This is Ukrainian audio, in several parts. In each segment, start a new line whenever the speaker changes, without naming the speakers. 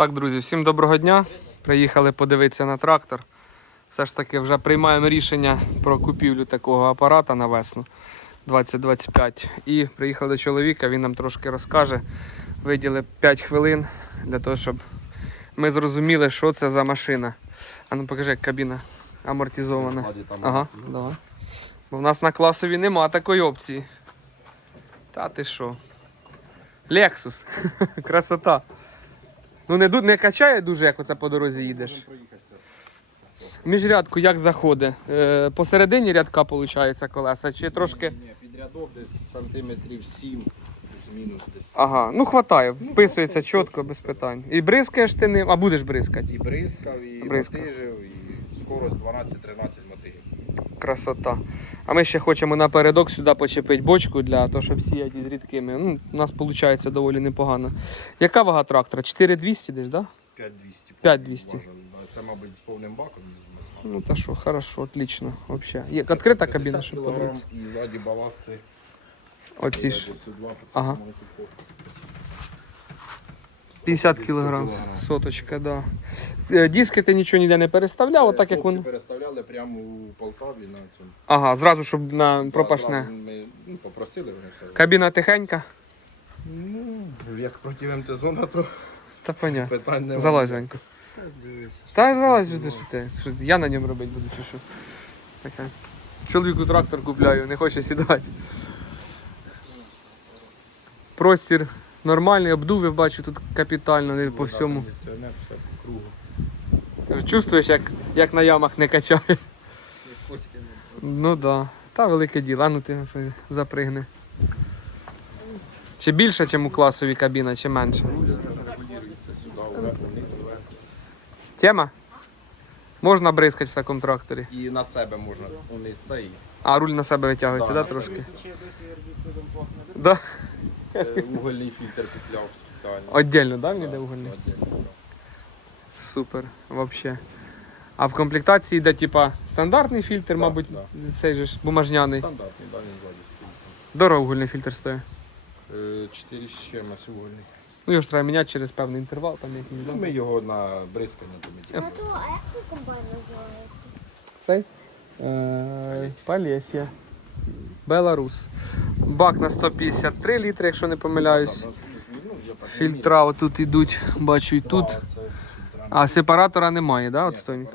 Так, друзі, всім доброго дня. Приїхали подивитися на трактор. Все ж таки вже приймаємо рішення про купівлю такого апарата на весну 2025. І приїхали до чоловіка, він нам трошки розкаже. Виділи 5 хвилин для того, щоб ми зрозуміли, що це за машина. А ну покажи, як кабіна амортизована. Ага, давай. Бо в нас на класові нема такої опції. Та ти що? Lexus. Красота. Ну не, ду- не качає дуже, як оце по дорозі їдеш. Міжрядку як заходить? Е, посередині рядка виходить колеса, чи трошки.
Ні, підрядок десь сантиметрів 7, плюс-мінус десь.
Ага, ну хватає, вписується чітко, без питань. І бризкаєш ти ним, а будеш бризкати.
І бризкав, і
Бризкав.
мотижив, і скорость 12-13 мотигів.
Красота. А ми ще хочемо напередок сюди почепити бочку для того, щоб сіяти із рідкими. Ну, у нас виходить доволі непогано. Яка вага трактора? 4200 десь, так? Да?
5200.
5200.
Це, мабуть, з повним баком.
Ну та що, хорошо, отлично. Вообще. Є відкрита кабіна, щоб подивитися.
І ззаді баласти.
Оці ж. Ага.
Потім таку.
50
Десь
кілограм,
100
соточка, да. Е, Диски ти нічого ніде не переставляв, отак як воно.
переставляли прямо у Полтаві на цьому.
Ага, зразу, щоб на пропашне.
Ми ну, попросили вони це.
Кабіна тихенька?
Ну, як проти МТ-зона, то
Та понятно.
питань немає.
Залазь, Ваньку. Та залазь сюди сюди. Що я на ньому робити буду чи що? Таке. Чоловіку трактор купляю, не хоче сідати. Простір нормальний, обдуви бачу тут капітально, не по всьому.
Кондиціонер, все по кругу.
Чувствуєш, як, як на ямах не качає. Ну так. Да. Та велике діло. А ну ти запригни. Чи більше, ніж у класовій кабіна, чи менше? Тема? Можна бризкати в такому тракторі.
І на себе можна униз і
А руль на себе витягується,
Да,
да, трошки? Да.
Е, угольний фільтр купляв спеціально.
Отдельно, да, ніде угольний?
Отдельно.
Супер, вообще. А в комплектації йде, типа, стандартний фільтр,
Да,
мабуть,
да.
цей же ж бумажняний.
Стандартний, далі ззаді стоїть.
Дорого угольний фільтр стоїть.
Е, Чотири з чимось угольний.
Ну його ж треба міняти через певний інтервал, там як
Ну, ми його на бризкання тобі тільки
Тато, а як цей комбайн називається?
Цей? Е, Полесья. Беларус. Бак на 153 літри, якщо не помиляюсь.
Ну, так
Фільтра отут ідуть, бачу і тут. А сепаратора немає, да, отстойник?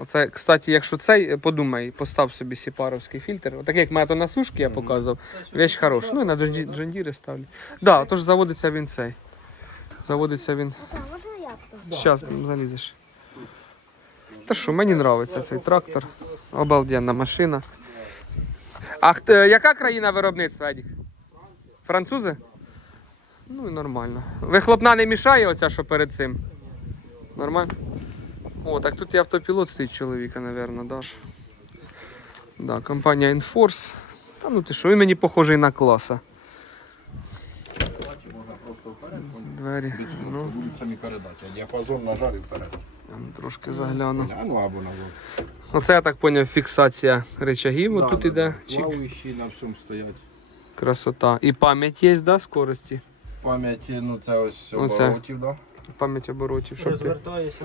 Оце, кстати, якщо цей, подумай, постав собі сепаровський фільтр. Отак як мене то на сушки я показував. Вещь хороша. Ну і на Джонді- джондіри ставлю. Да, тож заводиться він цей. Заводиться він. Зараз залізеш. Та що, мені подобається цей трактор. Обалденна машина. А хто- яка країна виробництва, Едік? Французи? Ну і нормально. Вихлопна не мішає оця, що перед цим. Нормально? О, так тут і автопілот стоїть чоловіка, напевно, даш. Да, компанія Enforce. Та ну ти що, він мені похожий на класа. Двері. Ну,
самі передати. Діапазон нажав і вперед.
Там трошки загляну.
А ну або назад.
Оце я так поняв, фіксація речагів. От тут іде.
Плаваючі на всьому стоять.
Красота. І пам'ять є, да, скорості?
Пам'ять, ну це ось
Оце.
оборотів, да?
Пам'ять оборотів. Щоб ти...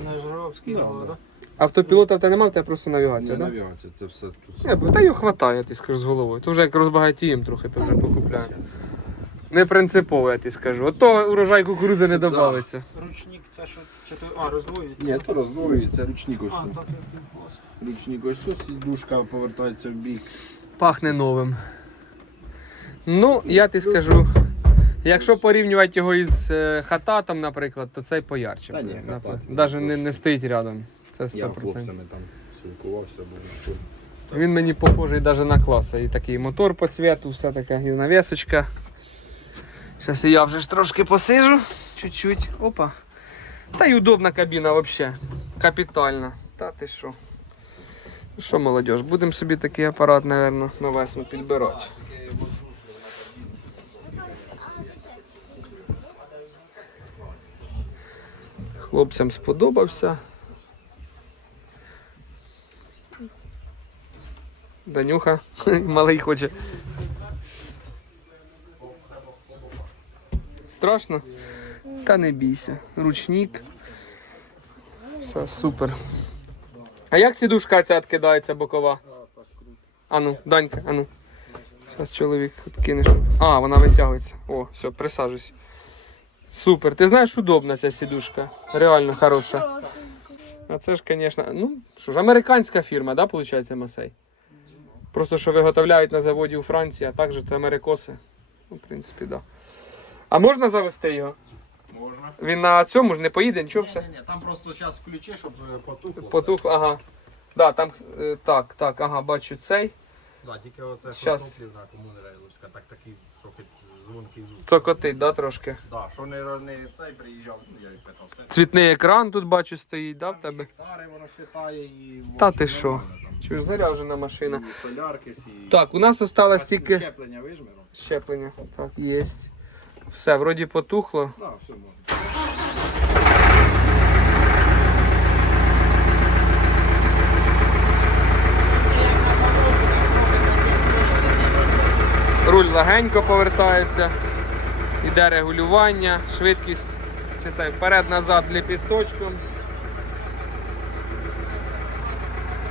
На Жировський,
Да,
да,
да.
да?
Автопілота в тебе немає, в тебе просто навігація,
не
так? Да?
навігація, це все тут.
Ні, та його хватає, ти скажу з головою. То вже як розбагатієм трохи, то вже покупляємо. Не принципово, я ти скажу. От то урожай кукурузи не додається.
Ручник це що, чи то, а, роздвоюється?
Ні, то роздвоюється ручник ось.
А,
тут.
так, як ти клас.
Ручник ось ось, сідушка повертається в бік.
Пахне новим. Ну, я ти скажу. Якщо порівнювати його із е, хататом, наприклад, то цей поярче.
Та ні,
буде,
Хатат,
наприклад.
він
Даже не, не стоїть рядом. Це 100%.
Я хлопцями там спілкувався, бо
Він мені похожий навіть на класа. І такий мотор по цвіту, все таке, і навісочка. Зараз я вже ж трошки посижу, чуть-чуть. Опа. Та й удобна кабіна взагалі. Капітальна. Та ти що? Ну що, молодь, будемо собі такий апарат, мабуть, на весну підбирати. Хлопцям сподобався. Данюха, малий хоче. Страшно? Та не бійся. Ручник. Все супер. А як сідушка ця відкидається бокова? Ану, Данька, ану. Зараз чоловік відкине. щоб- А, вона витягується. О, все, присаджуйся. Супер. Ти знаєш, удобна ця сідушка. Реально хороша. А це ж, звісно, ну що ж, американська фірма, да, виходить, Масей? Просто що виготовляють на заводі у Франції, а також це америкоси. Ну, в принципі, так. Да. А можна завести його?
Можна.
Він на цьому ж не поїде, нічого все.
Ні, ні, там просто зараз включи, щоб е, потухло.
Потух, ага. Да, там, е, так, так, ага, бачу цей.
Да, тільки оце
Щас.
фотоплівна комунерайловська, так такий трохи дзвонкий звук.
Цокотить, да, трошки.
Да, що не, не цей приїжджав, ну я і питав. Все.
Цвітний екран тут бачу стоїть, да, в тебе?
Гектари воно считає і... в
Та
общем,
ти що?
нормально там.
Чуєш, заряджена машина.
І солярки, і...
Так, у нас осталось тільки
Щеплення вижмемо?
щеплення. Так, є. Все, вроді потухло.
Да, все можна.
Руль легенько повертається. Іде регулювання, швидкість. Чи це вперед-назад для ліпісточком.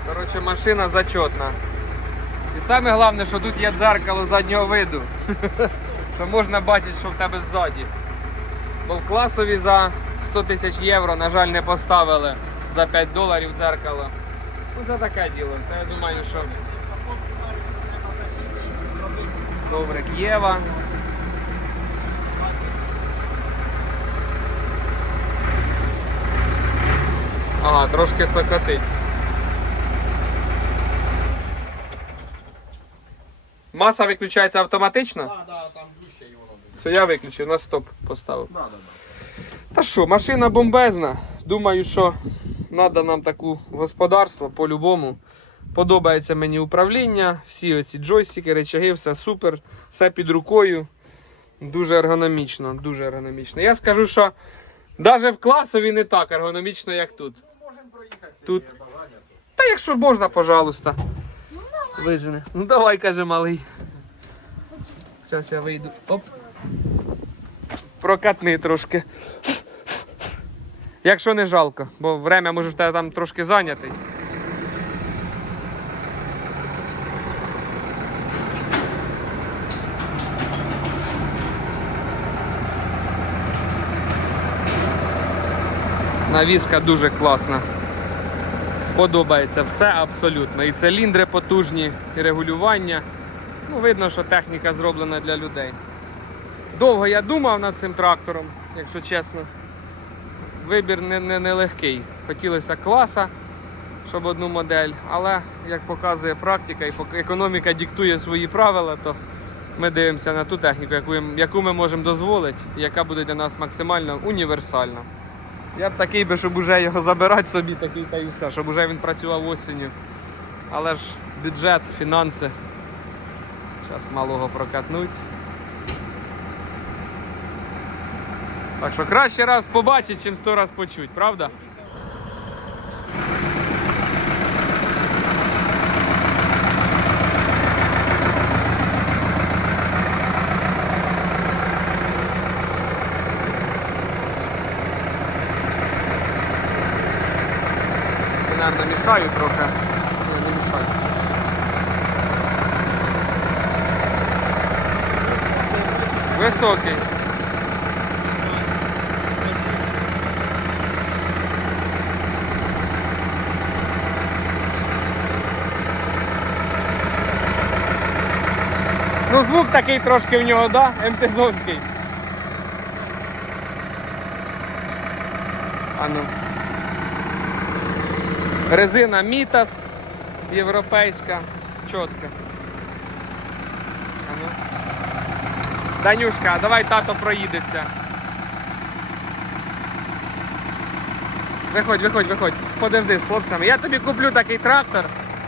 Коротше, машина зачетна. І саме головне, що тут є дзеркало заднього виду. Що можна бачити, що в тебе ззаді. Бо в класові за 100 тисяч євро, на жаль, не поставили за 5 доларів дзеркало. Ну це таке діло. Це я думаю, що. Коврик Єва. Ага, трошки цокотить. Маса виключається автоматично?
Да, да, там ближче і воно буде.
Все, я виключив, на стоп поставив.
Да, да, да.
Та що, машина бомбезна. Думаю, що треба нам таку господарство по-любому. Подобається мені управління, всі оці джойстики, речаги, все супер, все під рукою. Дуже ергономічно, дуже ергономічно. Я скажу, що навіть в класові не так ергономічно, як тут.
Можемо проїхати,
Тут. Та якщо можна, пожалуйста. Вижени. Ну давай, каже малий. Зараз я вийду. Оп. Прокатни трошки. Якщо не жалко, бо время може в тебе там трошки зайнятий. Навіска дуже класна. Подобається все абсолютно. І циліндри потужні, і регулювання. Ну, видно, що техніка зроблена для людей. Довго я думав над цим трактором, якщо чесно. Вибір не, не, не. Хотілося класа, щоб одну модель, але як показує практика і економіка диктує свої правила, то ми дивимося на ту техніку, яку, яку ми можемо дозволити, яка буде для нас максимально універсальна. Я б такий би, щоб уже його забирати собі, такий та і все, щоб уже він працював осінню. Але ж бюджет, фінанси. Зараз малого прокатнуть. Так що краще раз побачити, чим сто раз почуть, правда? Наверное, мішаю трохи. Ні, не мішаю. Високий. Ну, звук такий трошки в нього, да? МТЗовський. А ну. Резина Мітас європейська, чітка. А ну. Данюшка, давай тато проїдеться. Виходь, виходь, виходь. Подожди з хлопцями. Я тобі куплю такий трактор.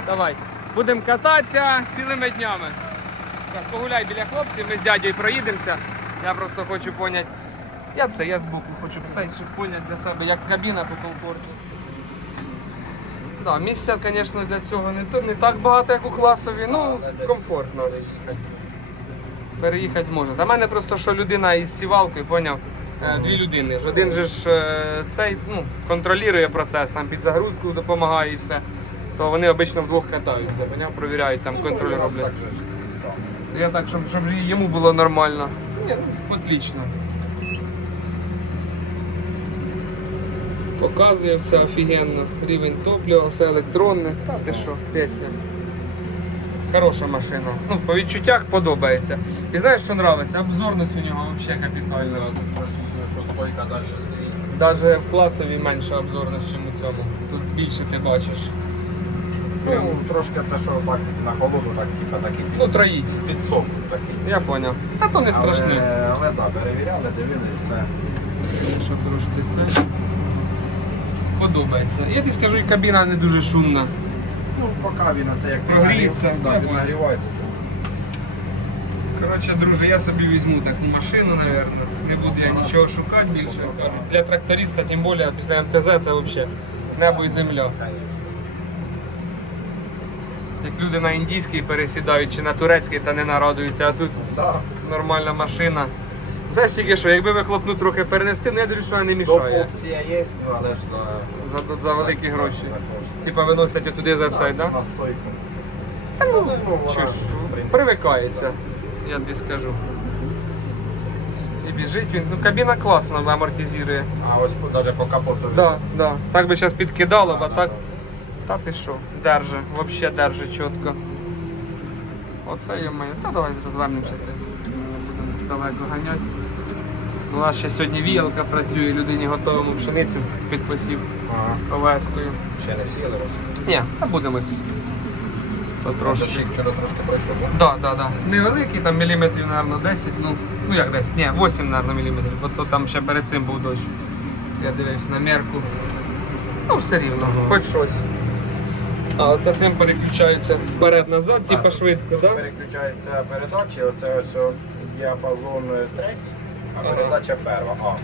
Давай. Будемо кататися цілими днями. Зараз погуляй біля хлопців, ми з дядьою проїдемося. Я просто хочу поняти. Я це, я збоку хочу писати, щоб поняти для себе, як кабіна по комфорту. Да, місця, звісно, для цього не, не так багато, як у класові, ну комфортно.
переїхати.
Можна. Та мене просто що людина із сівалкою, поняв, е, дві людини. Один же ж е, цей ну, контролює процес, там під загрузку допомагає і все. То вони обично вдвох катаються, поняв? Провіряють там контроль роблять.
Так же ж. Так.
То Я так, щоб, щоб йому було нормально. Ні, отлично. Показує все офігенно. Рівень топлива, все електронне. Та ти що, пісня. Хороша машина. Ну, по відчуттях подобається. І знаєш, що подобається? Обзорність у нього взагалі капітальна.
Що стойка далі стоїть.
Навіть в класовій менша обзорність, ніж у цьому. Тут більше ти бачиш.
Ну, трошки це що так на холоду, так, типа такий
Ну, троїть.
підсок такий.
Я зрозумів. Та то не страшне.
Але, але так, перевіряли, дивились, це.
Що трошки це. Подобається. Я тобі скажу, і кабіна не дуже шумна.
Ну, поки він оце як
Прогріється, да,
да, він
понял.
нагрівається.
Коротше, друже, я собі візьму таку машину, напевно. Не буду я нічого шукати більше. Кажуть, для тракториста, тим більше після МТЗ, це взагалі небо і земля. Як люди на індійський пересідають чи на турецький та не нарадуються, а тут
Да.
нормальна машина. Знаєш тільки що, якби вихлопну трохи перенести, ну я думаю, що вона не
Доп
мішає.
опція є, ну, але ж за,
За, за великі гроші. Типа виносять отуди за цей, так?
На стойку. Та ну, ну,
Чи
вона,
ж
в принципі,
привикається, я тобі скажу. І біжить він. Ну кабіна класно амортизує.
А ось навіть по капоту.
Да, да. Так би зараз підкидало,
да,
так. Та ти що, держи, взагалі держи чітко. Оце є моє. Та давай розвернемося ти. Будемо далеко ганяти. У нас ще сьогодні віялка працює, людині готовимо пшеницю під посів
Ага.
овескою.
Ще не сіли ось.
Ні, та будемо то трошки.
Дощик вчора трошки пройшов, так?
Да, да, да. Невеликий, там міліметрів, мабуть, 10, ну, ну як 10, ні, 8, мабуть, міліметрів, бо то там ще перед цим був дощ. Я дивився на мерку. Ну, все рівно, хоч щось. А оце цим переключається вперед-назад, типа швидко, так? Да?
Переключаються передачі, оце ось діапазон третій, а передача перша. А,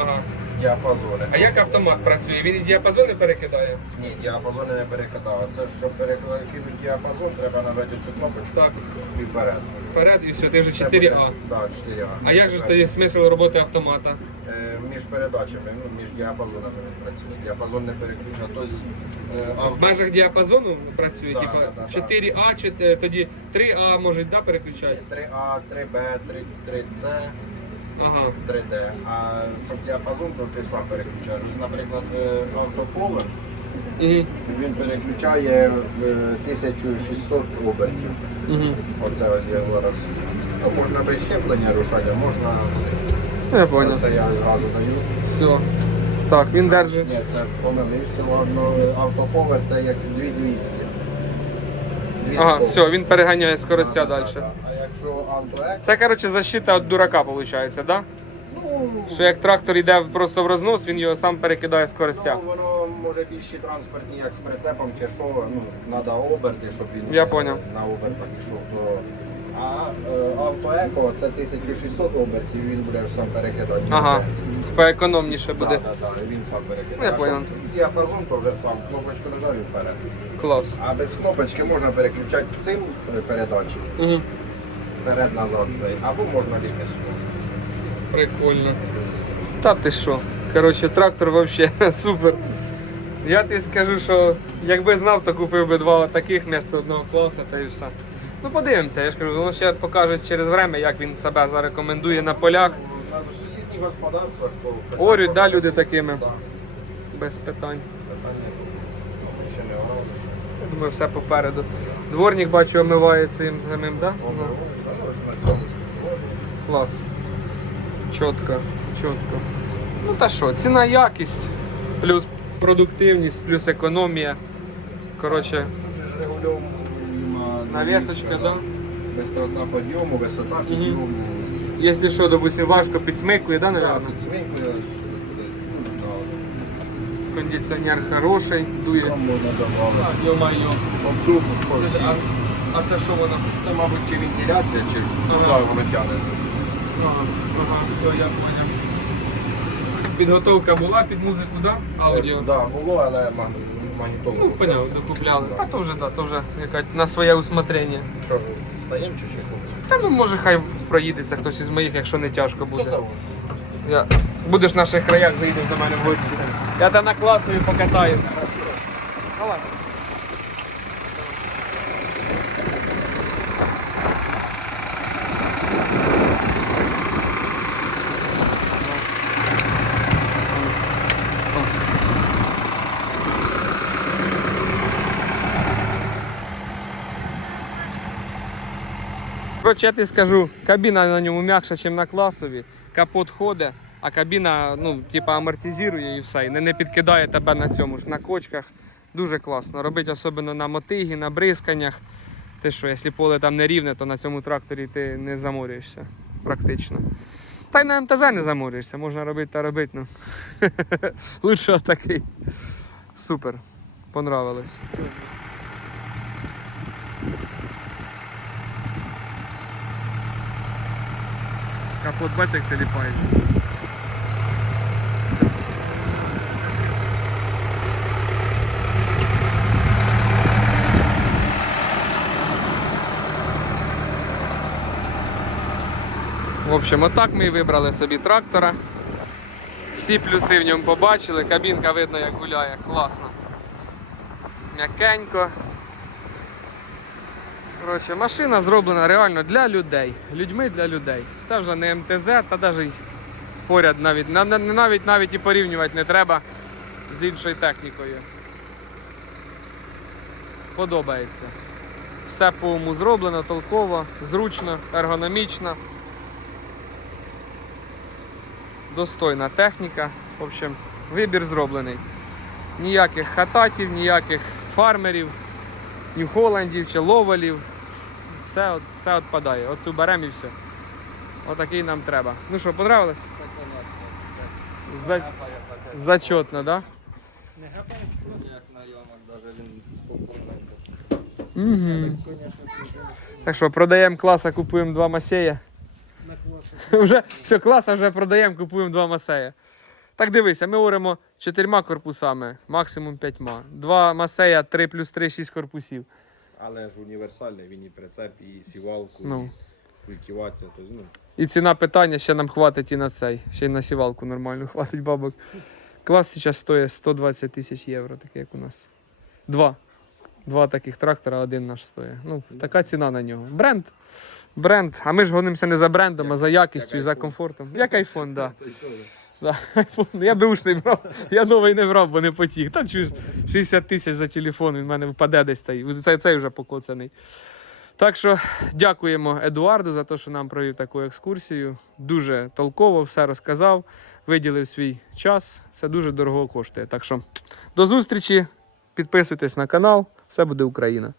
Ага.
Діапазони.
А як автомат працює? Він і діапазони перекидає?
Ні, діапазони не перекидав. Це щоб перекинути діапазон, треба нажати цю кнопочку
Так,
і вперед.
вперед і все, ти вже 4А.
буде- Да, 4А.
А як же тоді смисл роботи автомата?
Е, Між передачами, ну, між діапазонами він працює. Діапазон не переключено. Тобто, е,
В
авто-
межах діапазону працює,
Да, да, да, да.
4А, чи е, тоді 3А можуть да, переключати?
3А, 3Б, 3, 3C,
Ага.
3D. А щоб діапазон, то ти сам переключаєш. Наприклад, е, автополер,
Угу.
він переключає е, 1600 обертів.
Угу.
Оце ось я зараз. Ну, можна без щеплення рушання, можна
Ну, Я понял.
Це я зразу даю.
Все. Так, він держить.
Ні, це помилився, ладно. Автоповер це як 2200.
Ага, все, він переганяє скоростя
Да, да,
далі.
Якщо автоек,
Це, коротше, защита від дурака, виходить, так? Да?
ну,
Що як трактор йде просто в рознос, він його сам перекидає скоростя.
ну, воно може більші транспортні, як з прицепом чи що, ну, треба оберти, щоб він
Я
е,
поняв.
на обертах йшов. То... А е, автоеко це 1600 обертів, він буде сам перекидати.
Ага. Типа економніше буде.
Так, так, так, він сам перекидає.
Я
А
понял.
щоб Діапазон то вже сам кнопочку нажав і вперед.
Клас.
А без кнопочки можна переключати цим передачі.
Угу.
Вперед-назад, або можна ліпити сюди.
Прикольно. Та ти що? Коротше, трактор взагалі супер. Я тобі скажу, що якби знав, то купив би два таких вмісто одного класу та і все. Ну подивимося, я ж кажу, воно ще покаже через время, як він себе зарекомендує на полях.
На сусідніх господарствах то
Орють, да, люди такими?
Так,
Без питань.
питання. Ну, Ще не орали.
Я думаю, все попереду. Дворник бачу, омиває цим самим, так? Да? Ну, клас. Чітко, чітко. Ну та що, ціна якість, плюс продуктивність, плюс економія. Коротше, навісочка, да?
Висота підйому, висота підйому.
Якщо що, допустим, важко підсмикує, да,
Так,
наверное?
підсмикує.
Кондиціонер хороший, дує.
Добавити.
А, Йо-майо.
Обдуму
А, а це що воно?
Це, мабуть, чи вентиляція, чи
Ага.
куди воно тягне.
Ага, ага, все, я понял. Підготовка була під музику, да? Аудіо.
Так, да, було, але магнітолу.
Ну, поняв, докупляли.
Да.
Та то вже, да, то вже яка на своє усмотрення.
Що, стаємо чи ще хлопці?
Та ну може хай проїдеться хтось із моїх, якщо не тяжко буде. Я... Будеш в наших краях, заїдеш до мене в гості. Я тебе на класові покатаю. Коротше, я тобі скажу, кабіна на ньому м'якша, ніж на класові. Капот ходить, а кабіна, ну, типа амортизує і все. І не, підкидає тебе на цьому ж на кочках. Дуже класно. Робить особливо на мотигі, на бризканнях. Ти що, якщо поле там не рівне, то на цьому тракторі ти не заморюєшся практично. Та й на МТЗ не заморюєшся, можна робити та робити. Ну. Лучше отакий. Супер. Понравилось. Капот бачиш, як теліпається. В общем, отак ми і вибрали собі трактора. Всі плюси в ньому побачили, кабінка видно як гуляє, класно. М'якенько. Коротше, машина зроблена реально для людей. Людьми для людей. Це вже не МТЗ, та навіть поряд навіть, на- на- навіть, навіть і порівнювати не треба з іншою технікою. Подобається. Все по уму зроблено, толково, зручно, ергономічно. Достойна техніка. В общем, вибір зроблений. Ніяких хататів, ніяких фармерів, Нью-Холландів чи ловалів. Все, все відпадає. Оцю беремо і все. Отакий нам треба. Ну що, понравилось? За... Зачетно, да?
Не.
Як на.
Угу. Так що продаємо класа, купуємо два масея. Вже все, класа вже продаємо, купуємо два масея. Так дивися, ми оремо чотирма корпусами, максимум п'ятьма. Два масея 3 плюс 3, 6 корпусів.
Але ж універсальний, він і прицеп, і сівалку,
Ну.
і культивація. Тобто, ну,
І ціна питання ще нам хватить і на цей. Ще й на сівалку нормально хватить бабок. Клас зараз стоїть 120 тисяч євро, такий як у нас. Два. Два таких трактора, один наш стоїть. Ну, така ціна на нього. Бренд. Бренд. А ми ж гонимося не за брендом, а за якістю і за комфортом. Як айфон, так. Да, iPhone. Я уж брав, я новий не брав, бо не потіг. Та чуєш, 60 тисяч за телефон, він в мене впаде десь та й цей, цей вже покоцаний. Так що дякуємо Едуарду за те, що нам провів таку екскурсію. Дуже толково все розказав, виділив свій час. Це дуже дорого коштує. Так що до зустрічі, підписуйтесь на канал, все буде Україна.